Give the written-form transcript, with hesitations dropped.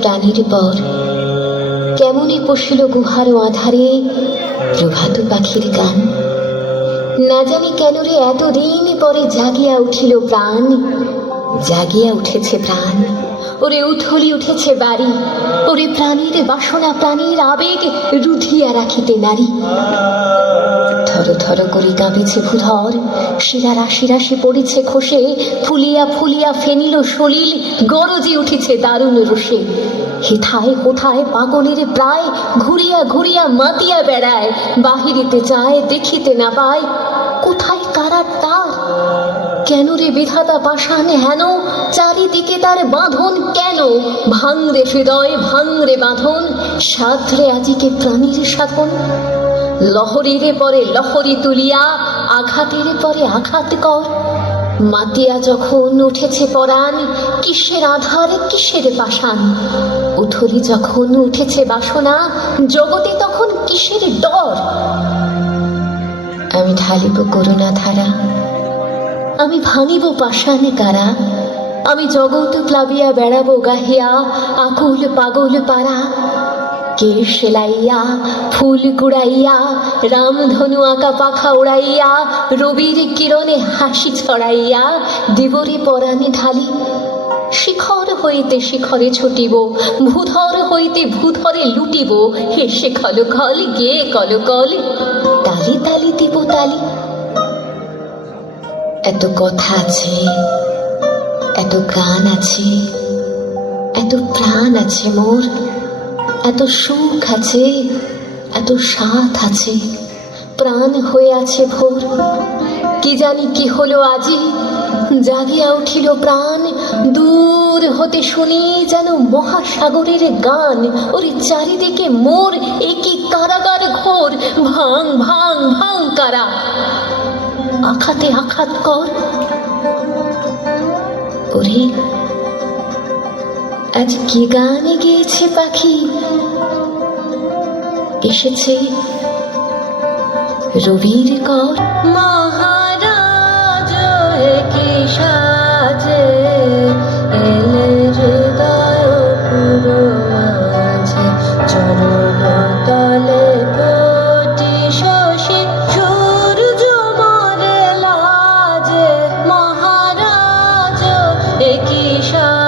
প্রাণীর পর, কেমনই পশিল গুহার আধারে প্রভাত পাখির গান। না জানি কেন রে এতদিন পরে জাগিয়া উঠিল প্রাণ, জাগিয়া উঠেছে প্রাণ। ওরে উথলি উঠেছে বাড়ি, ওরে প্রাণীর বাসনা প্রাণীর আবেগ রুধিয়া রাখিতে নারী। থর থর করি কাঁপিছে ভূধর, শিরা রাশি রাশি পড়েছে খসে, ফুলিয়া ফুলিয়া ফেনিল সলিল, গরজে উঠেছে দারুণ রোষে। হেথায় কোথায় পাগলের প্রায়, ঘুরিয়া ঘুরিয়া মাতিয়া বেড়ায়, বাহিরিতে চায় দেখিতে না পায়, কোথায় কারার তার? কেন রে বিধাতা পাষাণ হেন, চারিদিকে তার বাঁধন কেন? ভাঙরে হৃদয় ভাঙরে বাঁধন, সাধরে আজিকে প্রাণীর সাধন। লহরীরে পরে লহরী তুলিয়া, আঘাতের পরে আঘাত কর। মাতিয়া যখন উঠেছে পরাণ, কিসের আধার কিসের পাষাণ? উথলি যখন উঠেছে বাসনা, জগতে তখন কিসের ডর? আমি ঢালিব করুণা ধারা, আমি ভাঙিব পাষাণ কারা, আমি জগৎ প্লাবিয়া বেড়াবো গাহিয়া আকুল পাগল পারা। কে সেলাইয়া ফুল কুড়াইয়া, রামধনু আঁকা পাখা উড়াইয়া, রবির কিরণে হাসি ছড়াইয়া দিবরে পরাণে ঢালি। শিখর হইতে শিখরে ছুটিব, ভূধর হইতে ভূধরে লুটিব, হেসে খলখল গে কলকল, তালি তালি দিব তালি। এত কথা আছে, এত গান আছে, এত প্রাণ আছে মোর, এত সুখ আছে, এত সাথ আছে, প্রাণ হয়ে আছে ভোর। কি জানি কি হলো আজি, জাগিয়া উঠিল প্রাণ, দূর হতে শুনি যেন মহাসাগরের গান। ওরে চারিদিকে মোর একই কারাগার ঘোর, ভাঙ ভাঙ ভাঙ কারা, আঘাতে আঘাত কর। ওরে আজ কি গান গেয়েছে পাখি, এসেছে রবির কর। মহারাজ কি সাজে এলে হৃদয় পুরো মাঝে, চরণ তলে কোটি শশী সূর্য মরে লাজে। মহারাজ কি সাজে